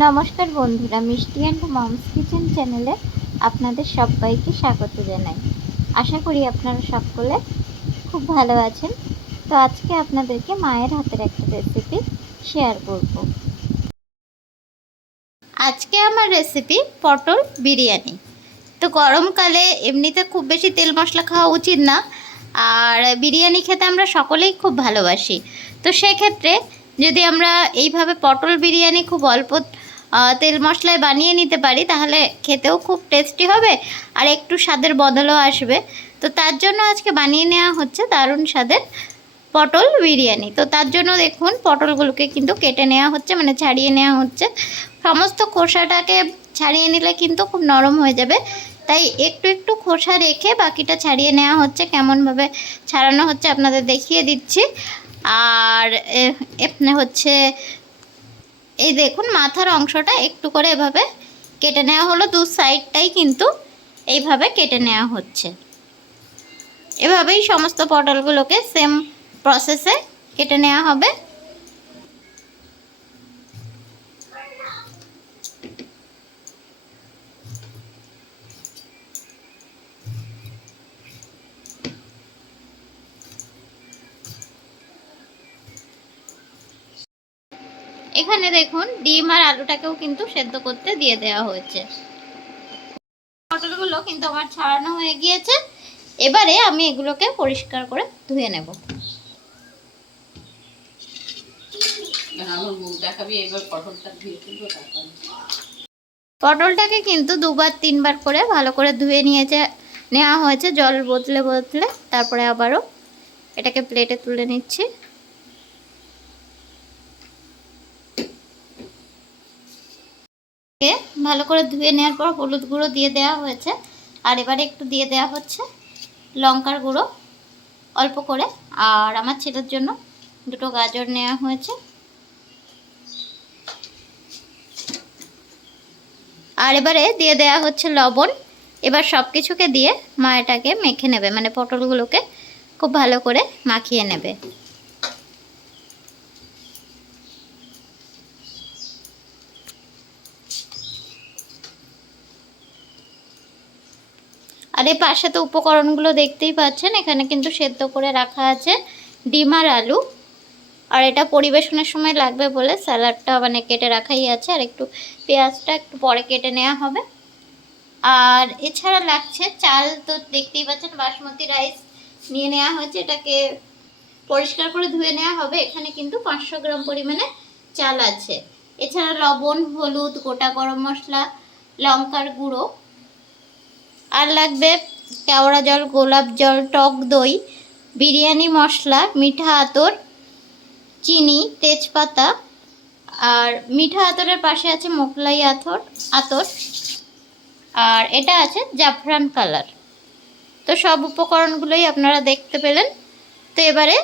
নমস্কার বন্ধুরা, মিষ্টি অ্যান্ড মমস কিচেন চ্যানেলে আপনাদের সবাইকে স্বাগত জানাই। আশা করি আপনারা সকলে খুব ভালো আছেন। তো আজকে আপনাদেরকে মায়ের হাতের একটা রেসিপি শেয়ার করব। আজকে আমার রেসিপি পটল বিরিয়ানি। তো গরমকালে এমনিতে খুব বেশি তেল মশলা খাওয়া উচিত না, আর বিরিয়ানি খেতে আমরা সকলেই খুব ভালোবাসি। তো সেক্ষেত্রে যদি আমরা এইভাবে পটল বিরিয়ানি খুব অল্প তেল মশলায় বানিয়ে নিতে পারি, তাহলে খেতেও খুব টেস্টি হবে আর একটু স্বাদের বদলও আসবে। তো তার জন্য আজকে বানিয়ে নেওয়া হচ্ছে দারুণ স্বাদের পটল বিরিয়ানি। তো তার জন্য দেখুন, পটলগুলোকে কিন্তু কেটে নেওয়া হচ্ছে, মানে ছাড়িয়ে নেওয়া হচ্ছে। সমস্ত খোসাটাকে ছাড়িয়ে নিলে কিন্তু খুব নরম হয়ে যাবে, তাই একটু একটু খোসা রেখে বাকিটা ছাড়িয়ে নেওয়া হচ্ছে। কেমনভাবে ছাড়ানো হচ্ছে আপনাদের দেখিয়ে দিচ্ছি। আর হচ্ছে এই দেখুন, মাথার অংশটা একটু করে এভাবে কেটে নেওয়া হলো, দু সাইডটাই কিন্তু এইভাবে কেটে নেওয়া হচ্ছে। এভাবেই সমস্ত পটলগুলোকে সেম প্রসেসে কেটে নেওয়া হবে। এখানে দেখুন, ডিম আর আলুটাকেও কিন্তু সেদ্ধ করতে দিয়ে দেওয়া হয়েছে। পটলগুলো কিন্তু আমার ছাড়ানো হয়ে গিয়েছে। এবারে আমি এগুলোকে পরিষ্কার করে ধুয়ে নেব। পটলটাকে কিন্তু দুবার তিনবার করে ভালো করে ধুয়ে নেওয়া হয়েছে, জল বদলে বদলে। তারপরে আবারও এটাকে প্লেটে তুলে নিচ্ছি। ভালো করে ধুয়ে নেওয়ার পর হলুদ গুঁড়ো দিয়ে দেওয়া হয়েছে, আর এবারে একটু দিয়ে দেওয়া হচ্ছে লঙ্কার গুঁড়ো অল্প করে। আর আমার ছেলের জন্য দুটো গাজর নেওয়া হয়েছে। আর এবারে দিয়ে দেওয়া হচ্ছে লবণ। এবার সব কিছুকে দিয়ে মায়াটাকে মেখে নেবে, মানে পটলগুলোকে খুব ভালো করে মাখিয়ে নেবে। আর এই পাশে তো উপকরণগুলো দেখতেই পাচ্ছেন, এখানে কিন্তু সেদ্ধ করে রাখা আছে ডিম আর আলু। আর এটা পরিবেশনের সময় লাগবে বলে স্যালাডটা মানে কেটে রাখাই আছে, আর একটু পেঁয়াজটা একটু পরে কেটে নেওয়া হবে। আর এছাড়া লাগছে চাল, তো দেখতেই পাচ্ছেন বাসমতি রাইস নিয়ে নেওয়া হয়েছে। এটাকে পরিষ্কার করে ধুয়ে নেওয়া হবে। এখানে কিন্তু 500 গ্রাম পরিমাণে চাল আছে। এছাড়া লবণ, হলুদ, গোটা গরম মশলা, লঙ্কার গুঁড়ো, আর লাগবে কেওড়া জল, গোলাপ জল, টক দই, বিরিয়ানি মশলা, মিঠা আতর, চিনি, তেজপাতা। আর মিঠা আতরের পাশে আছে মোগলাই আতর, আর এটা আছে জাফরান কালার। তো সব উপকরণগুলোই আপনারা দেখতে পেলেন। তো এবারে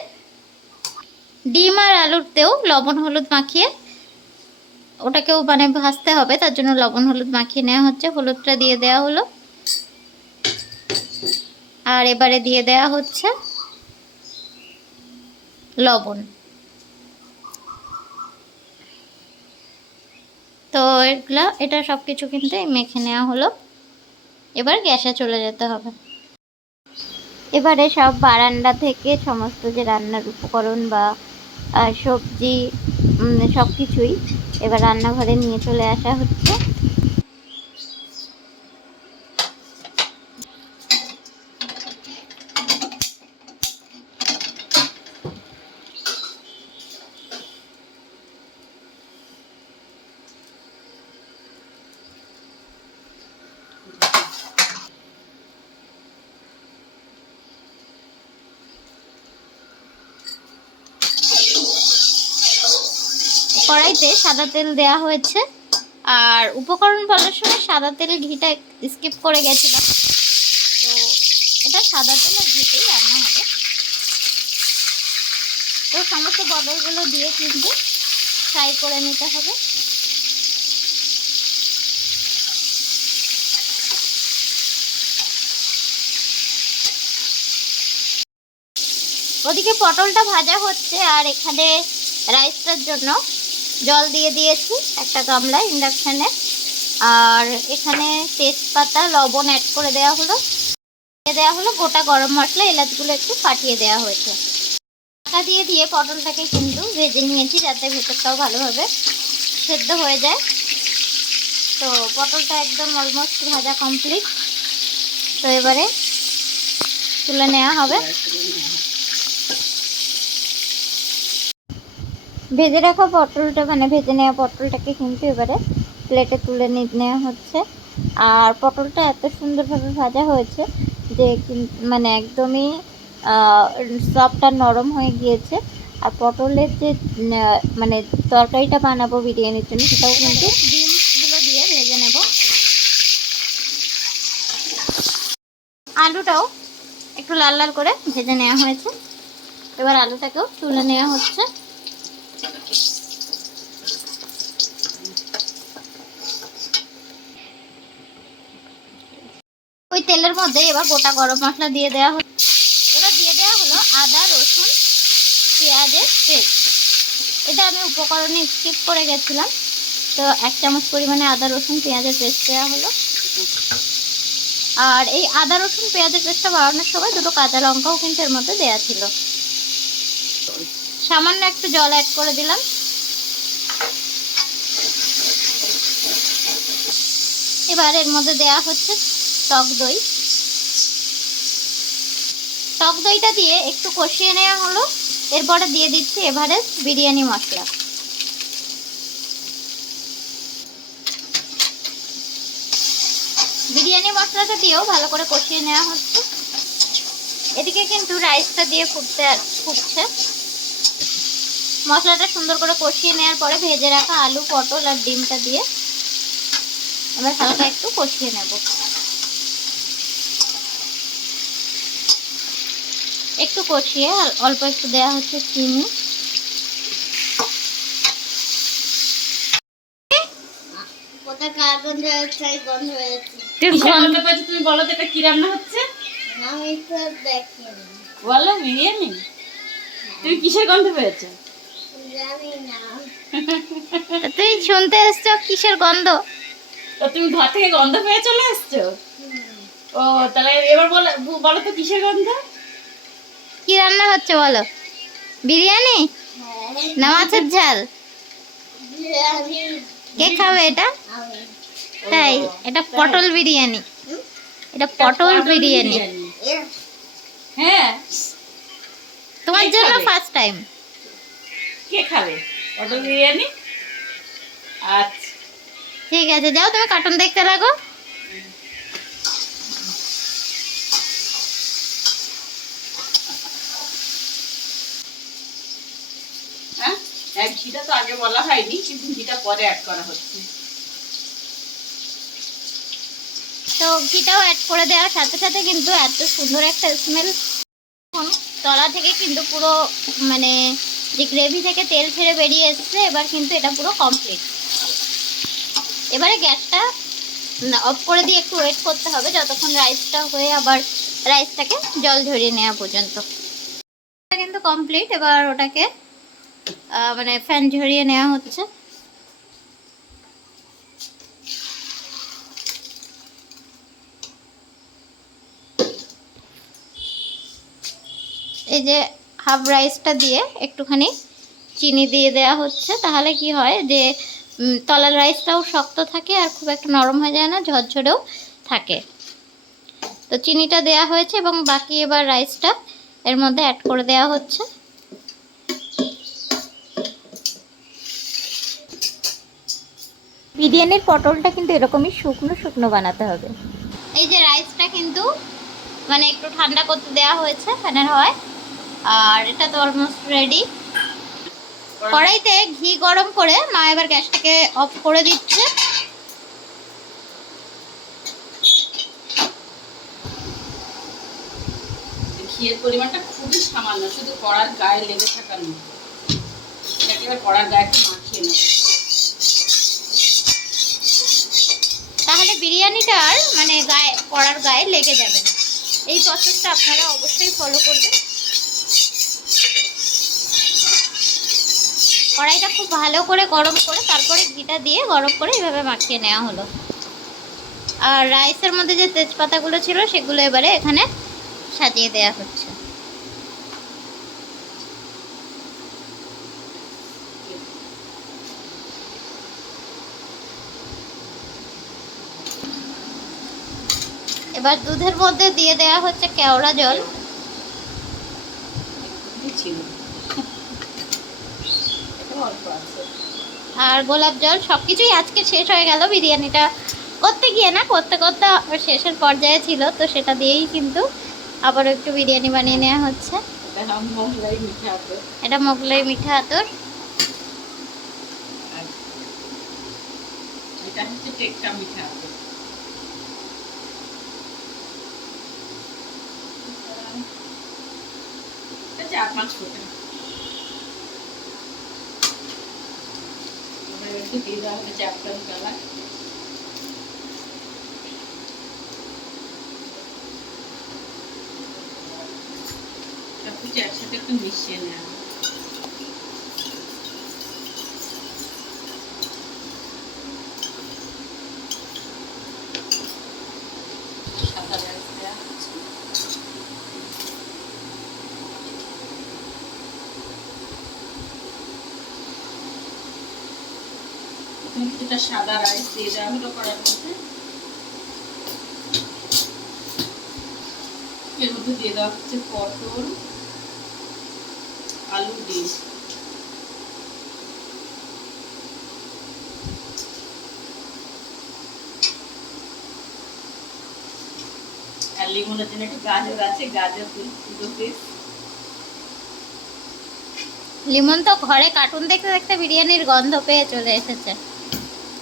ডিম আর আলুতেও লবণ হলুদ মাখিয়ে ওটাকেও মানে ভাজতে হবে, তার জন্য লবণ হলুদ মাখিয়ে নেওয়া হচ্ছে। হলুদটা দিয়ে দেওয়া হলো, আর এবারে দিয়ে দেওয়া হচ্ছে লবণ। তো এটা সব কিছু কিন্তু মেখে নেওয়া হলো। এবার গ্যাসে চলে যেতে হবে। এবারে সব বারান্দা থেকে সমস্ত যে রান্নার উপকরণ বা সবজি সব কিছুই এবার রান্নাঘরে নিয়ে চলে আসা হচ্ছে। কড়াইতে সাদা তেল দেওয়া হয়েছে, আর উপকরণ বলার সময় সাদা তেল ঘিটা স্কিপ করে গেছিলাম। তো এটা সাদা তেল আর ঘিতেই রান্না হবে। তো সমস্ত বদলগুলো দিয়ে কিন্তু ফ্রাই করে নিতে হবে। ওদিকে পটলটা ভাজা হচ্ছে, আর এখানে রাইসটার জন্য জল দিয়ে দিয়েছি একটা গামলায় ইন্ডাকশানে। আর এখানে তেজপাতা লবণ অ্যাড করে দেওয়া হলো, গোটা গরম মশলা এলাচগুলো একটু ফাটিয়ে দেওয়া হয়েছে। ঢাকা দিয়ে দিয়ে পটলটাকে কিন্তু ভেজে নিয়েছি যাতে ভেতরটাও ভালোভাবে সেদ্ধ হয়ে যায়। তো পটলটা একদম অলমোস্ট ভাজা কমপ্লিট। তো এবারে তুলে নেওয়া হবে। ভেজে রাখা পটলটা ভেজে নেওয়া পটলটাকে কিন্তু এবারে প্লেটে তুলে নেওয়া হচ্ছে। আর পটলটা এত সুন্দরভাবে ভাজা হয়েছে যে একদমই সফট আর নরম হয়ে গিয়েছে। আর পটলের যে তরকারিটা বানাবো বিরিয়ানির জন্য সেটাও কিন্তু ডিমগুলো দিয়ে ভেজে নেব। আলুটাও একটু লাল লাল করে ভেজে নেওয়া হয়েছে। এবার আলুটাকেও তুলে নেওয়া হচ্ছে। ওই তেলের মধ্যে এবার গোটা গরম মশলা দিয়ে দেওয়া হলো। এবার দিয়ে দেওয়া হলো আদা রসুন পেঁয়াজের পেস্ট। এটা আমি উপকরণে স্কিপ করে গেছিলাম। তো 1 চামচ পরিমাণে আদা রসুন পেঁয়াজের পেস্ট দেওয়া হলো। আর এই আদা রসুন পেঁয়াজের পেস্টটা বানানোর সময় 2টো কাঁচা লঙ্কাও কিন্তু এর মধ্যে দেওয়া ছিল। সামান্য একটু জল অ্যাড করে দিলাম। এবার এর মধ্যে দেওয়া হচ্ছে টক দই। টক দইটা দিয়ে একটু কষিয়ে নেওয়া হলো। এরপরে দিয়ে দিচ্ছি এভারেস্ট বিরিয়ানি মশলা। বিরিয়ানি মশলাটা দিয়েও ভালো করে কষিয়ে নেওয়া হচ্ছে। এদিকে কিন্তু রাইসটা দিয়ে ফুটছে। মশলাটা সুন্দর করে কষিয়ে নেওয়ার পরে ভেজে রাখা আলু পটল আর ডিমটা দিয়ে এবার হালকা একটু কষিয়ে নেব। একটু কষিয়ে অল্প একটু দেওয়া হচ্ছে চিনি। তুমি বলো তো এটা কি রান্না হচ্ছে? বলো বিরিয়ানি। তুমি কিসের গন্ধ পেয়েছো? তুই শুনতে এসছো কিসের গন্ধ? তুমি ঘর থেকে গন্ধ পেয়ে চলে এসছো? ও তাহলে এবার বলো তো কিসের গন্ধ? কি রান্না হচ্ছে বলো? বিরিয়ানি না মাছের ঝাল? কে খাবে এটা? তাই এটা পটল বিরিয়ানি। এটা পটল বিরিয়ানি। হ্যাঁ, তোমার জন্য ফার্স্ট টাইম। কে খাবে পটল বিরিয়ানি? আচ্ছা ঠিক আছে, যাও তুমি কার্টুন দেখতে লাগো। হ্যাঁ, ঘিটা তো আগে বলা হয়নি, কিন্তু ঘিটা পরে অ্যাড করা হচ্ছে। তো ঘিটাও অ্যাড করে দেওয়ার সাথে সাথে কিন্তু এত সুন্দর একটা স্মেল। তলা থেকে কিন্তু পুরো যে গ্রেভি থেকে তেল ছেড়ে বেরিয়ে এসছে। এবার কিন্তু এটা পুরো কমপ্লিট। এবারে গ্যাসটা অফ করে দিয়ে একটু ওয়েট করতে হবে যতক্ষণ রাইসটা হয়ে আবার রাইসটাকে জল ঝরিয়ে নেওয়া পর্যন্ত। এটা কিন্তু কমপ্লিট। এবার ওটাকে ফ্যান ঝরিয়ে নেওয়া হচ্ছে। এই যে হাফ রাইসটা দিয়ে একটুখানি চিনি দিয়ে দেওয়া হচ্ছে। তাহলে কি হয় যে তলার রাইসটাও শক্ত থাকে আর খুব একটা নরম হয়ে যায় না, ঝরঝরেও থাকে। তো চিনিটা দেওয়া হয়েছে এবং বাকি এবার রাইসটা এর মধ্যে অ্যাড করে দেওয়া হচ্ছে। বিরিয়ানির পটলটা কিন্তু এরকমই শুকনো শুকনো বানাতে হবে। এই যে রাইসটা কিন্তু একটু ঠান্ডা করতে দেওয়া হয়েছে ফ্যানের হাওয়ায়। আর এটা তো অলমোস্ট রেডি। কড়াইতে ঘি গরম করে মা এবার গ্যাসটাকে অফ করে দিচ্ছে। ঘিয়ের পরিমাণটা খুবই সামান্য, শুধু কড়ার গায়ে লেগে থাকার মতো। এটাকে এবার কড়ার গায়ে একটু মাখিয়ে নেব। তাহলে বিরিয়ানিটা আর কড়ার গায়ে লেগে যাবে না। এই প্রসেসটা আপনারা অবশ্যই ফলো করবেন। কড়াইটা খুব ভালো করে গরম করে তারপরে ঘিটা দিয়ে গরম করে এইভাবে মাখিয়ে নেওয়া হলো। আর রাইসের মধ্যে যে তেজপাতাগুলো ছিল সেগুলো এবারে এখানে সাজিয়ে দেওয়া হচ্ছে। এবার দুধের মধ্যে দিয়ে দেওয়া হচ্ছে কেওড়া জল আর গোলাপ জল। সব কিছুই আজকে শেষ হয়ে গেল বিরিয়ানিটা করতে গিয়ে, না করতে করতে শেষের পর্যায়ে ছিল, তো সেটা দিয়েই কিন্তু আবারও একটু বিরিয়ানি বানিয়ে নেওয়া হচ্ছে। এটা মোগলাই মিঠা আতর, এটা হচ্ছে টেক্কা মিঠা আতর। এটা 4-5 ফোঁটা একটু দিয়ে দেওয়া হবে চ্যাপটার কালার। সবকিছু একসাথে একটু মিশিয়ে নেওয়া। সাদা রাইস দেওয়া হচ্ছে। কিছুটা সাদা রাইস দিয়ে দেওয়া হলো করার মধ্যে। এর মধ্যে দিয়ে দেওয়া হচ্ছে পটল, আলু ডিম। আর লিমনের জন্য একটু গাজর আছে, গাজর দুটো পিস। লিমন তো ঘরে কার্টুন দেখতে দেখতে বিরিয়ানির গন্ধ পেয়ে চলে এসেছে,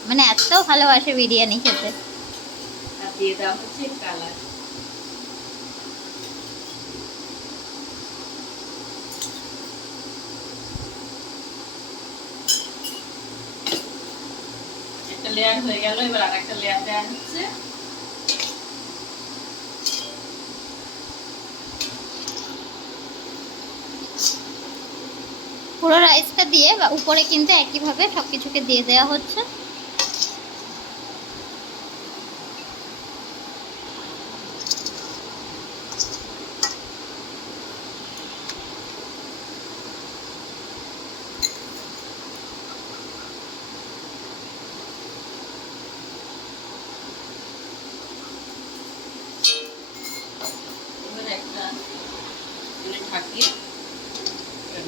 মানে এত ভালোবাসে বিরিয়ানি খেতে। আর দিয়ে দেওয়া হচ্ছে কালার। একটা লেয়ার হয়ে গেল, এবার আরেকটা লেয়ার দেওয়া হচ্ছে। পুরো রাইসটা দিয়ে বা উপরে কিন্তু একইভাবে সব কিছুকে দিয়ে দেওয়া হচ্ছে। এবার একটা ঢাকিয়ে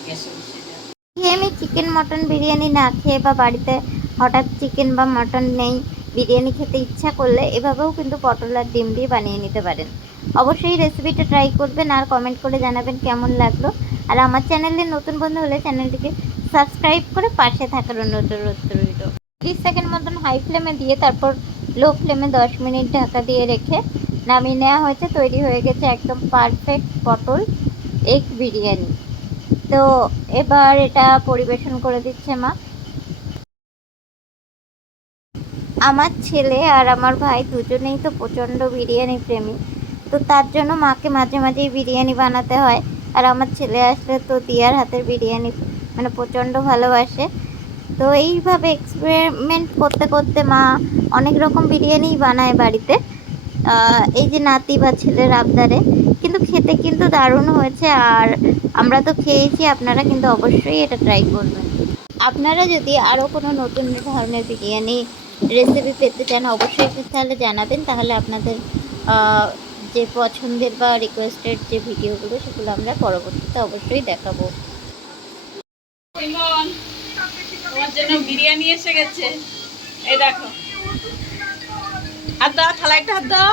গ্যাসে বসিয়ে দেওয়া। আমি চিকেন মটন বিরিয়ানি না খেয়ে বা বাড়িতে হঠাৎ চিকেন বা মটন নেই, বিরিয়ানি খেতে ইচ্ছা করলে এভাবেও কিন্তু পটল আর ডিম দিয়ে বানিয়ে নিতে পারেন। অবশ্যই রেসিপিটা ট্রাই করবেন আর কমেন্ট করে জানাবেন কেমন লাগলো। আর আমার চ্যানেলে নতুন বন্ধু হলে চ্যানেলটিকে সাবস্ক্রাইব করে পাশে থাকার অনুরোধ রইল। 30 সেকেন্ড মতন হাই ফ্লেমে দিয়ে তারপর লো ফ্লেমে 10 মিনিট ঢাকা দিয়ে রেখে নামিয়ে নেওয়া হয়েছে। তৈরি হয়ে গেছে একদম পারফেক্ট পটল এগ বিরিয়ানি। তো এবার এটা পরিবেশন করে দিচ্ছে মা। আমার ছেলে আর আমার ভাই দুজনেই তো প্রচণ্ড বিরিয়ানি প্রেমী, তো তার জন্য মাকে মাঝে মাঝেই বিরিয়ানি বানাতে হয়। আর আমার ছেলে আসলে তো দিয়ার হাতের বিরিয়ানি মানে প্রচণ্ড ভালোবাসে। তো এইভাবে এক্সপেরিমেন্ট করতে করতে মা অনেক রকম বিরিয়ানিই বানায় বাড়িতে, এই যে নাতি বা ছেলের আবদারে, কিন্তু খেতে কিন্তু দারুণ হয়েছে। আর আমরা তো খেয়েছি, আপনারা কিন্তু অবশ্যই এটা ট্রাই করবেন। আপনারা যদি আরও কোনো নতুন ধরনের বিরিয়ানি রেসিপি পেতে চান অবশ্যই তাহলে জানাবেন, তাহলে আপনাদের যে পছন্দের বা রিকোয়েস্টেড যে ভিডিওগুলো সেগুলো আমরা পরবর্তীতে অবশ্যই দেখাবো। তোমার জন্য বিরিয়ানি এসে গেছে, এই দেখো। হাত দাও, থালা একটা হাত দাও।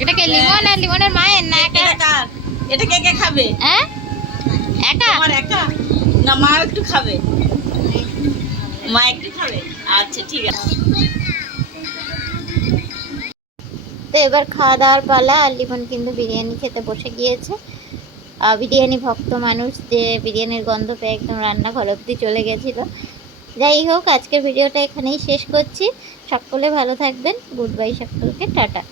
এটা কে লিমন আর লিমনের মায়ের না একা? এটা কে কে খাবে? হ্যাঁ একা? আমার একা না, মা একটু খাবে। মা একটু খাবে, আচ্ছা ঠিক আছে। তো এবার খাওয়া দাওয়ার পালা। আর লিমন কিন্তু বিরিয়ানি খেতে বসে গিয়েছে। বিরিয়ানি ভক্ত মানুষ, যে বিরিয়ানির গন্ধ পেয়ে একদম রান্নাঘর অবধি চলে গেছিলো। যাই হোক, আজকের ভিডিওটা এখানেই শেষ করছি। সকলে ভালো থাকবেন। গুড বাই সকলকে, টাটা।